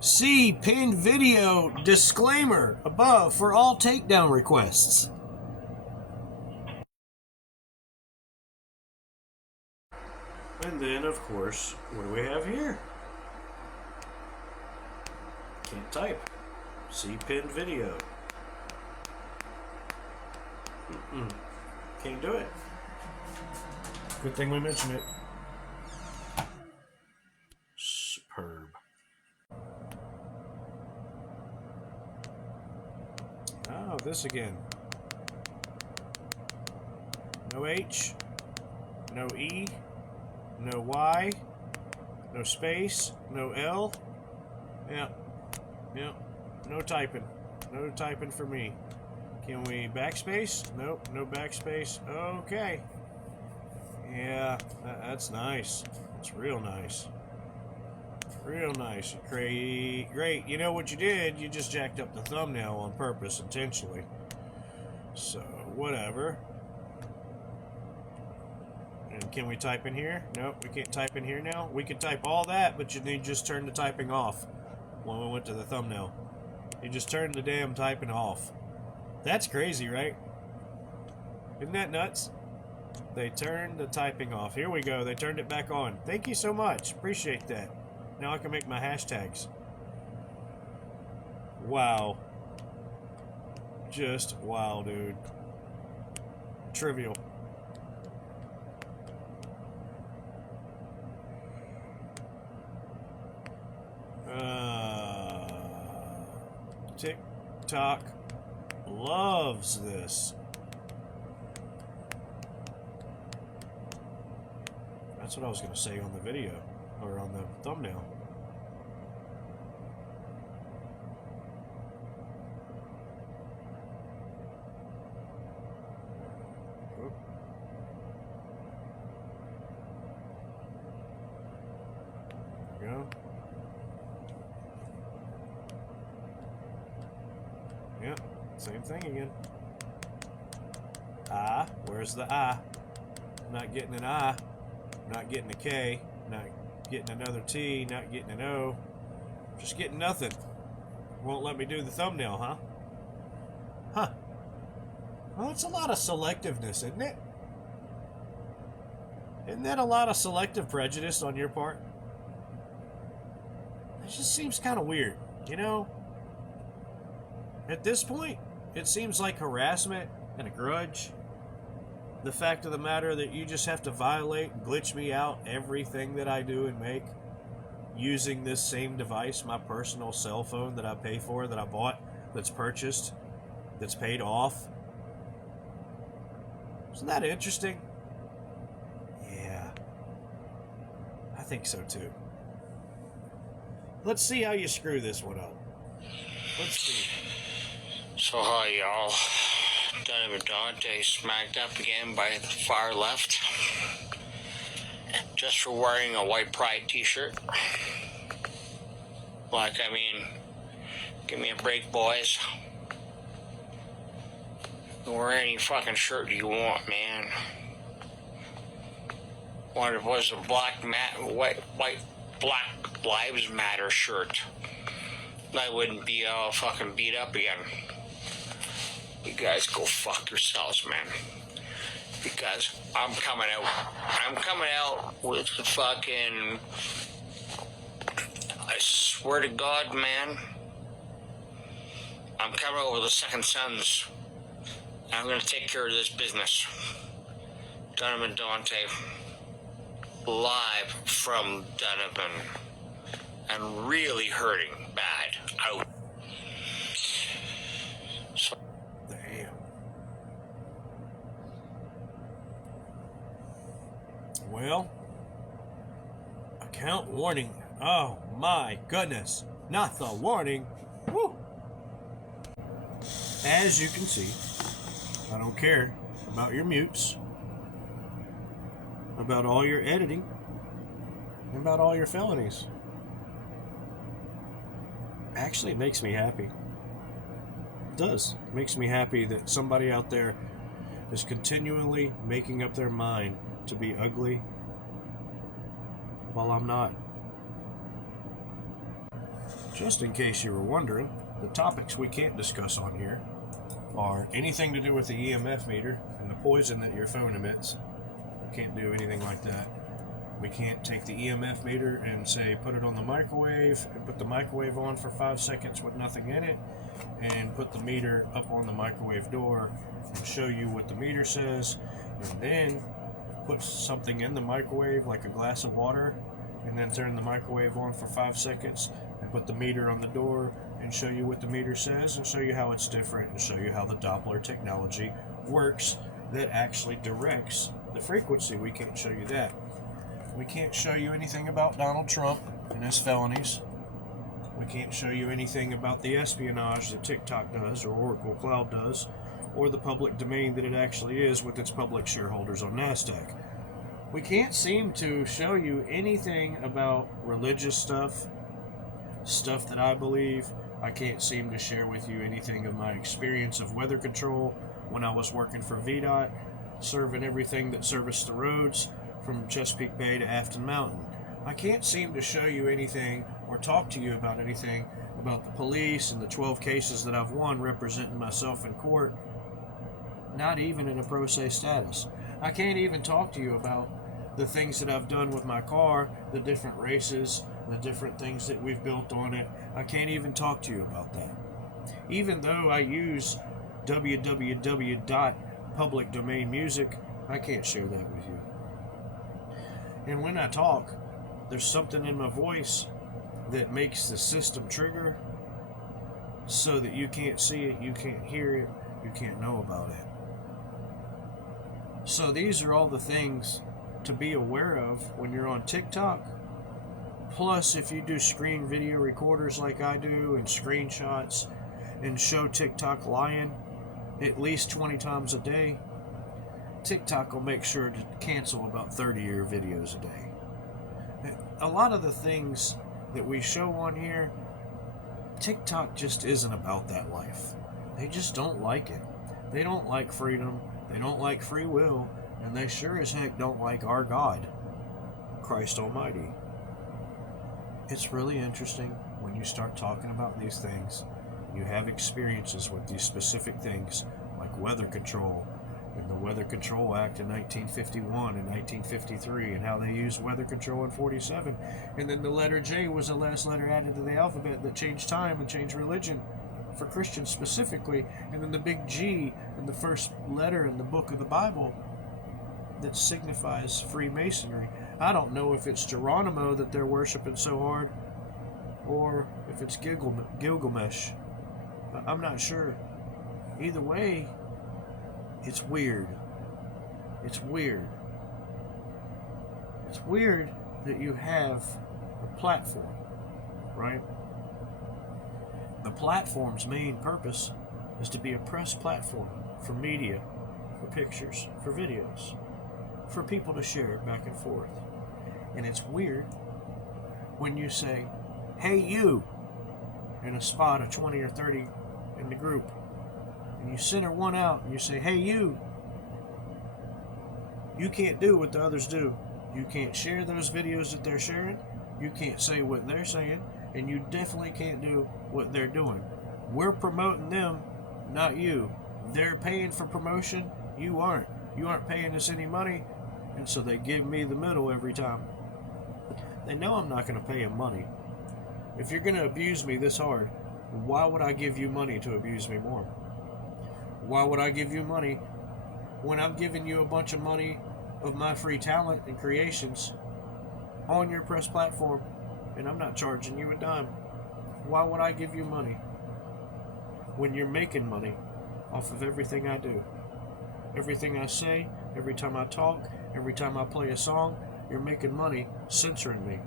See pinned video disclaimer above for all takedown requests. And then, of course, what do we have here? Can't type. See pinned video. Can't do it. Good thing we mentioned it. Superb. Oh, this again. No H, no E, no Y, no space, no L. Yeah. No typing. No typing for me. Can we backspace? Nope, no backspace. Okay. Yeah, that's nice. It's real nice. Real nice. Great. You know what you did? You just jacked up the thumbnail on purpose, intentionally. So, whatever. And can we type in here? Nope, we can't type in here now. We can type all that, but you need to just turn the typing off when we went to the thumbnail. You just turned the damn typing off. That's crazy, right? Isn't that nuts? They turned the typing off. Here we go. They turned it back on. Thank you so much. Appreciate that. Now I can make my hashtags. Wow. Just wow, dude. Trivial. TikTok loves this. That's what I was going to say on the video, or on the thumbnail. Oop. There we go. Yep, same thing again. I, where's the I? I'm not getting an I. Not getting a K, not getting another T, not getting an O, just getting nothing. Won't let me do the thumbnail, huh? Huh. Well, it's a lot of selectiveness, isn't it? Isn't that a lot of selective prejudice on your part? It just seems kind of weird, you know? At this point, it seems like harassment and a grudge. The fact of the matter that you just have to violate and glitch me out everything that I do and make using this same device, my personal cell phone that I pay for, that I bought, that's purchased, that's paid off. Isn't that interesting? Yeah, I think so too. Let's see how you screw this one up. Let's see. So hi y'all. Donovan Dante smacked up again by the far left. Just for wearing a white pride t-shirt. Like, I mean, give me a break, boys. Wear any fucking shirt you want, man. What if it was a black Lives Matter shirt? I wouldn't be all fucking beat up again. You guys go fuck yourselves, man. Because I'm coming out with the fucking... I swear to God, man. I'm coming out with the Second Sons. I'm gonna take care of this business. Donovan Dante. Live from Donovan. And really hurting bad. Out. So, damn. Well, account warning. Oh my goodness. Not the warning. Woo. As you can see, I don't care about your mutes, about all your editing, and about all your felonies. Actually, it makes me happy. It does. It makes me happy that somebody out there is continually making up their mind to be ugly while I'm not. Just in case you were wondering, the topics we can't discuss on here are anything to do with the EMF meter and the poison that your phone emits. We can't do anything like that. We can't take the EMF meter and say put it on the microwave and put the microwave on for 5 seconds with nothing in it and put the meter up on the microwave door and show you what the meter says, and then put something in the microwave like a glass of water and then turn the microwave on for 5 seconds and put the meter on the door and show you what the meter says and show you how it's different and show you how the Doppler technology works that actually directs the frequency. We can't show you that. We can't show you anything about Donald Trump and his felonies. We can't show you anything about the espionage that TikTok does or Oracle Cloud does, or the public domain that it actually is with its public shareholders on NASDAQ. We can't seem to show you anything about religious stuff that I believe. I can't seem to share with you anything of my experience of weather control when I was working for VDOT, serving everything that serviced the roads from Chesapeake Bay to Afton Mountain. I can't seem to show you anything or talk to you about anything about the police and the 12 cases that I've won representing myself in court, not even in a pro se status. I can't even talk to you about the things that I've done with my car, the different races, the different things that we've built on it. I can't even talk to you about that. Even though I use www.public domain music, I can't share that with you. And when I talk, there's something in my voice that makes the system trigger so that you can't see it, you can't hear it, you can't know about it. So these are all the things to be aware of when you're on TikTok. Plus, if you do screen video recorders like I do and screenshots and show TikTok lying at least 20 times a day, TikTok will make sure to cancel about 30 of your videos a day. A lot of the things that we show on here, TikTok just isn't about that life. They just don't like it. They don't like freedom. They don't like free will. And they sure as heck don't like our God, Christ Almighty. It's really interesting when you start talking about these things. You have experiences with these specific things, like weather control, and the Weather Control Act in 1951 and 1953, and how they used weather control in 47. And then the letter J was the last letter added to the alphabet that changed time and changed religion for Christians specifically. And then the big G in the first letter in the book of the Bible that signifies Freemasonry. I don't know if it's Geronimo that they're worshiping so hard, or if it's Gilgamesh. I'm not sure. Either way, it's weird. It's weird. It's weird that you have a platform, right? The platform's main purpose is to be a press platform for media, for pictures, for videos, for people to share back and forth. And it's weird when you say, "Hey you," in a spot of 20 or 30 in the group, and you center one out and you say, "Hey you," you can't do what the others do. You can't share those videos that they're sharing. You can't say what they're saying, and you definitely can't do what they're doing. We're promoting them, not you. They're paying for promotion. You aren't. You aren't paying us any money, and so they give me the middle every time. They know I'm not going to pay them money. If you're going to abuse me this hard, why would I give you money to abuse me more? Why would I give you money when I'm giving you a bunch of money of my free talent and creations on your press platform, and I'm not charging you a dime? Why would I give you money when you're making money off of everything I do? Everything I say, every time I talk, every time I play a song, you're making money censoring me.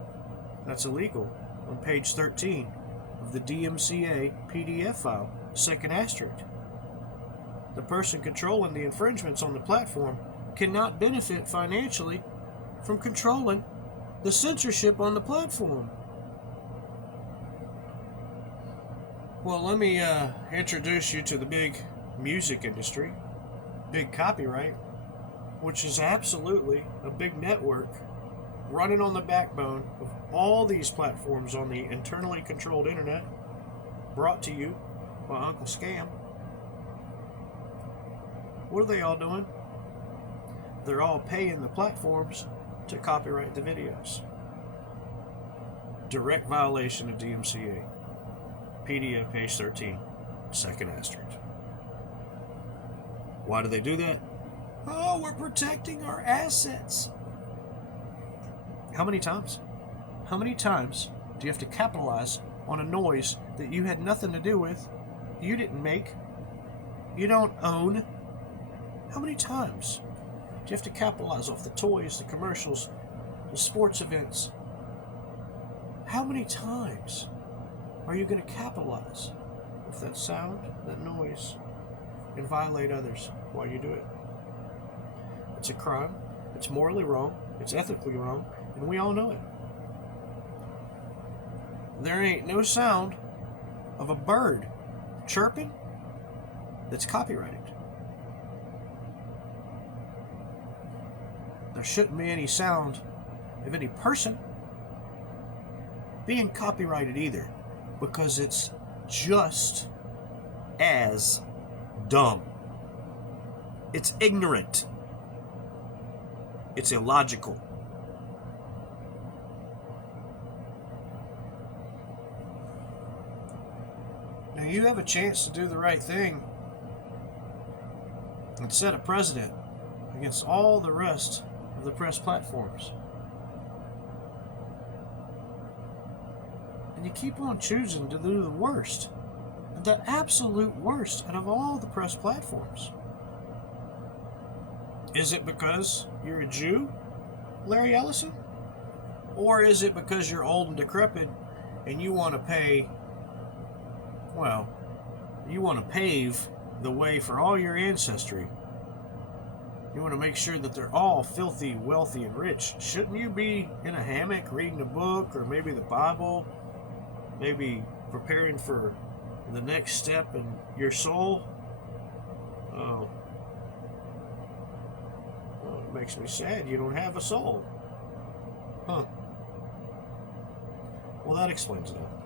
That's illegal. On page 13 of the DMCA PDF file, second asterisk. The person controlling the infringements on the platform cannot benefit financially from controlling the censorship on the platform. Well, let me introduce you to the big music industry, big copyright, which is absolutely a big network running on the backbone of all these platforms on the internally controlled internet, brought to you by Uncle Scam. What are they all doing? They're all paying the platforms to copyright the videos. Direct violation of DMCA. PDF page 13, second asterisk. Why do they do that? Oh, we're protecting our assets. How many times? How many times do you have to capitalize on a noise that you had nothing to do with, you didn't make, you don't own? How many times do you have to capitalize off the toys, the commercials, the sports events? How many times are you going to capitalize with that sound, that noise, and violate others while you do it? It's a crime. It's morally wrong. It's ethically wrong. And we all know it. There ain't no sound of a bird chirping that's copyrighted. There shouldn't be any sound of any person being copyrighted either, because it's just as dumb. It's ignorant. It's illogical. Now you have a chance to do the right thing and set a precedent against all the rest of the press platforms. And you keep on choosing to do the worst, the absolute worst out of all the press platforms. Is it because you're a Jew, Larry Ellison? Or is it because you're old and decrepit and you want to pay, well, you want to pave the way for all your ancestry? You want to make sure that they're all filthy, wealthy, and rich. Shouldn't you be in a hammock reading a book, or maybe the Bible, maybe preparing for the next step in your soul? Oh, well, it makes me sad you don't have a soul. Huh. Well, that explains it all.